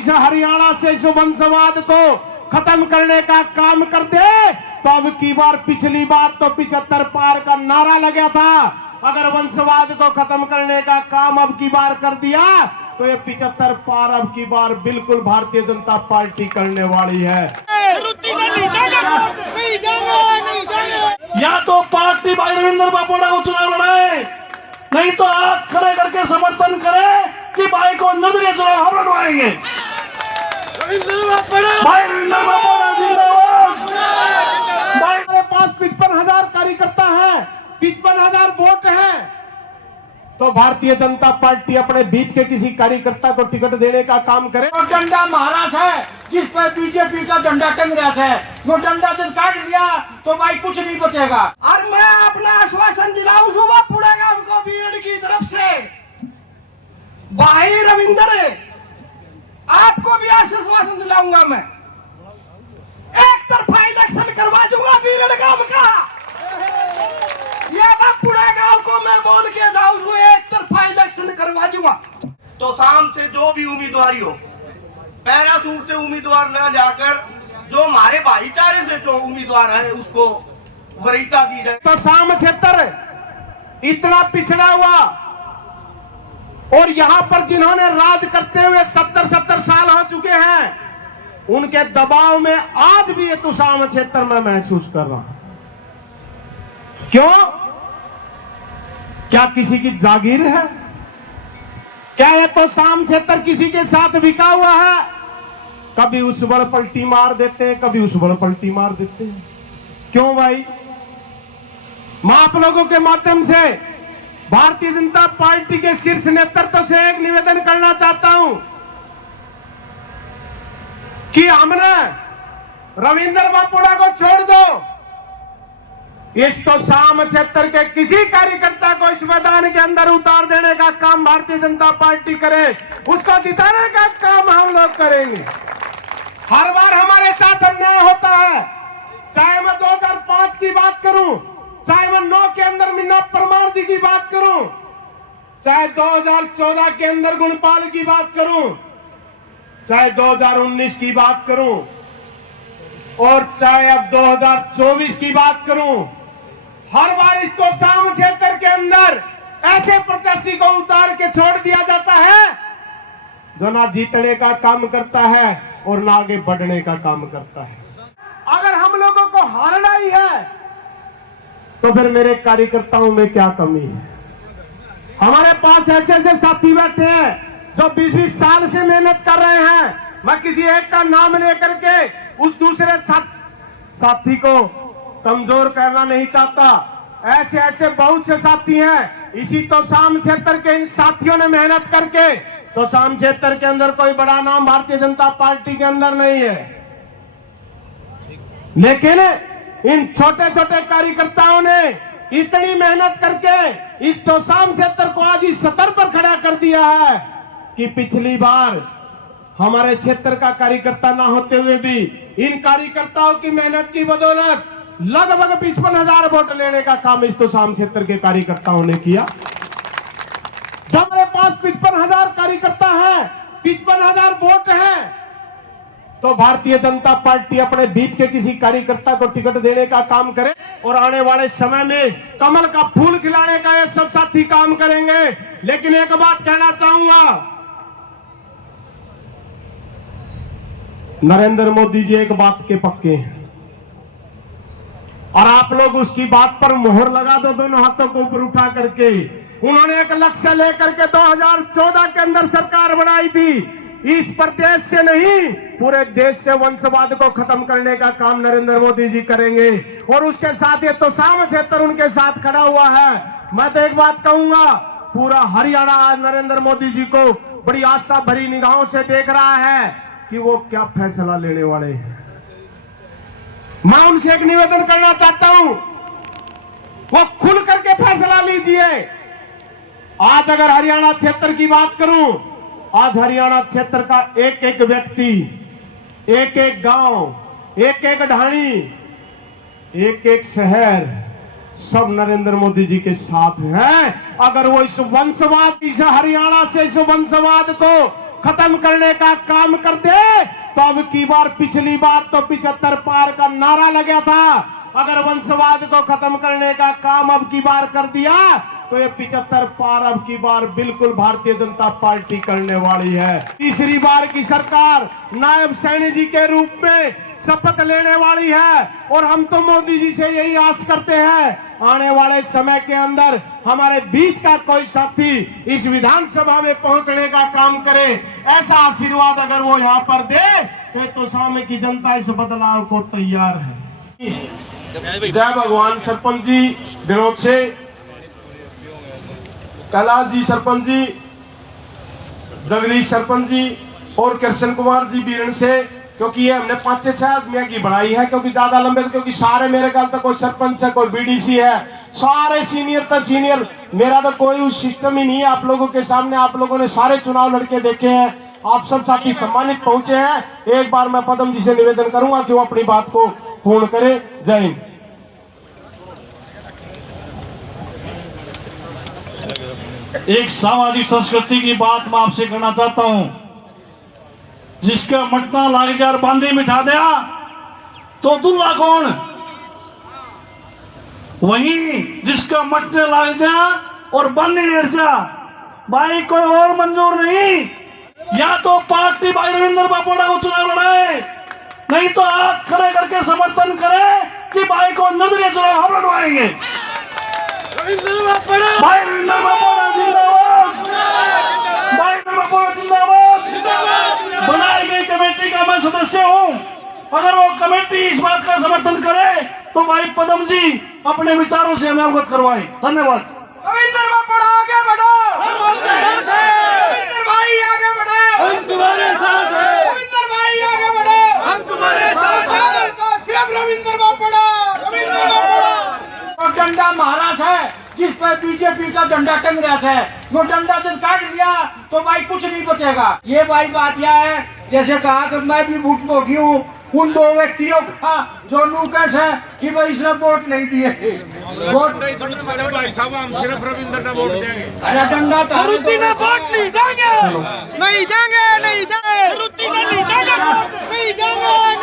इस हरियाणा से इस वंशवाद को खत्म करने का काम कर दे तो अब की बार, पिछली बार तो 75 पार का नारा लगा था। अगर वंशवाद को खत्म करने का काम अब की बार कर दिया तो ये 75 पार अब की बार बिल्कुल भारतीय जनता पार्टी करने वाली है। या तो पार्टी भाई रविंद्र बापोड़ा को चुनाव लड़ाए, नहीं तो हाथ खड़े करके समर्थन करे कि भाई को नजरिया चुनाव हम लड़वाएंगे। भाई रविंद्र बापोड़ा जिंदाबाद। हमारे पास 55,000 कार्यकर्ता है, 55,000 वोट है, तो भारतीय जनता पार्टी अपने बीच के किसी कार्यकर्ता को टिकट देने का काम करे। वो डंडा महाराज है जिस पर बीजेपी का डंडा टंग रहा है, वो डंडा से काट दिया तो भाई कुछ नहीं बचेगा। और मैं अपना आश्वासन दिलाऊं सुबह पुड़ेगा उनको बीएड की तरफ से, भाई रविंद्र आपको भी आश्वासन दिलाऊंगा, मैं एक तरफा इलेक्शन करवा दूंगा बीएड गांव का। ये मैं पुणे गांव को मैं बोल के जाऊं, एक तरफा इलेक्शन करवा दूंगा। तो शाम से जो भी उम्मीदवारी हो, पैरासूट से उम्मीदवार न जाकर जो हमारे भाईचारे से जो उम्मीदवार है उसको वरीयता दी जाए। तो शाम क्षेत्र इतना पिछड़ा हुआ और यहाँ पर जिन्होंने राज करते हुए 70 साल हो चुके हैं, उनके दबाव में आज भी ये तुषाम क्षेत्र में महसूस कर रहा हूं। क्यों? क्या किसी की जागीर है? क्या ये तो शाम क्षेत्र किसी के साथ बिका हुआ है? कभी उस बड़ पलटी मार देते हैं, कभी उस बड़ पलटी मार देते हैं। क्यों भाई? मैं आप लोगों के माध्यम से भारतीय जनता पार्टी के शीर्ष नेतृत्व से एक निवेदन करना चाहता हूं कि हमने रविंद्र बापोड़ा को छोड़ दो, इस तो शाम क्षेत्र के किसी कार्यकर्ता को इस मैदान के अंदर उतार देने का काम भारतीय जनता पार्टी करे, उसको जिताने का काम हम लोग करेंगे। हर बार हमारे साथ अन्याय होता है, चाहे मैं 2005 की बात करूं, चाहे मैं 9 के अंदर मीना परमार जी की बात करूं, चाहे 2014 के अंदर गुणपाल की बात करूं, चाहे 2019 की बात करूं और चाहे अब 2024 की बात करूं, हर बार इसको शाम क्षेत्र के अंदर ऐसे प्रत्याशी को उतार के छोड़ दिया जाता है जो ना जीतने का काम करता है और ना आगे बढ़ने का काम करता है। अगर हम लोगों को हारना ही है तो फिर मेरे कार्यकर्ताओं में क्या कमी है? हमारे पास ऐसे ऐसे साथी बैठे हैं जो 20-20 साल से मेहनत कर रहे हैं। मैं किसी एक का नाम लेकर के उस दूसरे साथी को कमजोर करना नहीं चाहता। ऐसे ऐसे बहुत से साथी हैं। इसी तो शाम क्षेत्र के इन साथियों ने मेहनत करके, तो शाम क्षेत्र के अंदर कोई बड़ा नाम भारतीय जनता पार्टी के अंदर नहीं है, लेकिन इन छोटे छोटे कार्यकर्ताओं ने इतनी मेहनत करके इस तो शाम क्षेत्र को आज इस स्तर पर खड़ा कर दिया है कि पिछली बार हमारे क्षेत्र का कार्यकर्ता ना होते हुए भी इन कार्यकर्ताओं की मेहनत की बदौलत लगभग 55,000 वोट लेने का काम इस तो शाम क्षेत्र के कार्यकर्ताओं ने किया। जब मेरे पास 55,000 कार्यकर्ता है, 55,000 वोट है, तो भारतीय जनता पार्टी अपने बीच के किसी कार्यकर्ता को टिकट देने का काम करे और आने वाले समय में कमल का फूल खिलाने का ये सब साथी काम करेंगे। लेकिन एक बात कहना चाहूंगा, नरेंद्र मोदी जी एक बात के पक्के हैं और आप लोग उसकी बात पर मोहर लगा दो दोनों हाथों को ऊपर उठा करके। उन्होंने एक लक्ष्य लेकर के 2014 के अंदर सरकार बनाई थी। इस प्रदेश से नहीं, पूरे देश से वंशवाद को खत्म करने का काम नरेंद्र मोदी जी करेंगे और उसके साथ ये तो शाम क्षेत्र उनके साथ खड़ा हुआ है। मैं तो एक बात कहूंगा, पूरा हरियाणा आज नरेंद्र मोदी जी को बड़ी आशा भरी निगाहों से देख रहा है कि वो क्या फैसला लेने वाले हैं। मैं उनसे एक निवेदन करना चाहता हूं, वो खुल करके फैसला लीजिए। आज अगर हरियाणा क्षेत्र की बात करूं, आज हरियाणा क्षेत्र का एक एक व्यक्ति, एक एक गांव, एक एक ढाणी, एक एक शहर, सब नरेंद्र मोदी जी के साथ हैं। अगर वो इस वंशवाद, इस हरियाणा से इस वंशवाद को खत्म करने का काम कर दे तो अब की बार, पिछली बार तो 75 पार का नारा लगा था, अगर वंशवाद को खत्म करने का काम अब की बार कर दिया तो ये 75 पार अब की बार बिल्कुल भारतीय जनता पार्टी करने वाली है। तीसरी बार की सरकार नायब सैनी जी के रूप में शपथ लेने वाली है और हम तो मोदी जी से यही आस करते हैं आने वाले समय के अंदर हमारे बीच का कोई साथी इस विधानसभा में पहुंचने का काम करे। ऐसा आशीर्वाद अगर वो यहाँ पर दे तो सामने की जनता इस बदलाव को तैयार है। जय भगवान। सरपंच जी दिनों से, कैलाश जी सरपंच जी, जगदीश सरपंच जी और कृष्ण कुमार जी बीरण से, क्योंकि ये हमने 5-6 आदमियों की बनाई है, क्योंकि ज्यादा लंबे, क्योंकि सारे मेरे ख्याल तक कोई सरपंच है, कोई बीडीसी है, सारे सीनियर तक सीनियर। मेरा तो कोई उस सिस्टम ही नहीं है। आप लोगों के सामने आप लोगों ने सारे चुनाव लड़के देखे हैं, आप सब साथी सम्मानित पहुंचे हैं। एक बार मैं पदम जी से निवेदन करूंगा कि वो अपनी बात को पूर्ण करे। जय हिंद। एक सामाजिक संस्कृति की बात मैं आपसे करना चाहता हूं। जिसका मटना लाग जा और बांधी मिठा दिया तो दूल्हा कौन? वही जिसका मटने लाग जा और बांधी लेट जा, भाई कोई और मंजूर नहीं। या तो पार्टी भाई रविंद्र बापोड़ा को चुनाव लड़ाए, नहीं तो हाथ खड़े करके समर्थन करे कि भाई को निर्दलीय चुनाव हम लड़वाएंगे। भाई रविंद्र बापोड़ा जिंदाबाद, भाई रविंद्र बापोड़ा जिंदाबाद। बनाई गई कमेटी का मैं सदस्य हूं। अगर वो कमेटी इस बात का समर्थन करे तो भाई पदम जी अपने विचारों से हमें अवगत करवाएं। धन्यवाद। रविंद्र बापोड़ा आगे बढ़ो, रविंद्र भाई आगे बढ़ो, हम तुम्हारे साथ हैं। रविंद्र भाई आगे बढ़ो, हम तुम्हारे साथ हैं। तो सिर्फ रविंद्र बापोड़ा, रविंद्र बापोड़ा। और डंडा महाराज है जिस पर बीजेपी का डंडा टंग रहा है, वो डंडा से काट दिया तो भाई कुछ नहीं बचेगा। ये भाई बात यह है, जैसे कहा कि मैं भी वोट भोगी हूँ उन 2 व्यक्तियों का जो नूकस है कि भाई इसने वोट नहीं दिए। वोट भाई साहब, हम सिर्फ रविंद्र ने वोट देंगे। अरे डंडा तो वोट नहीं देंगे, नहीं देंगे, नहीं देंगे, नहीं देंगे।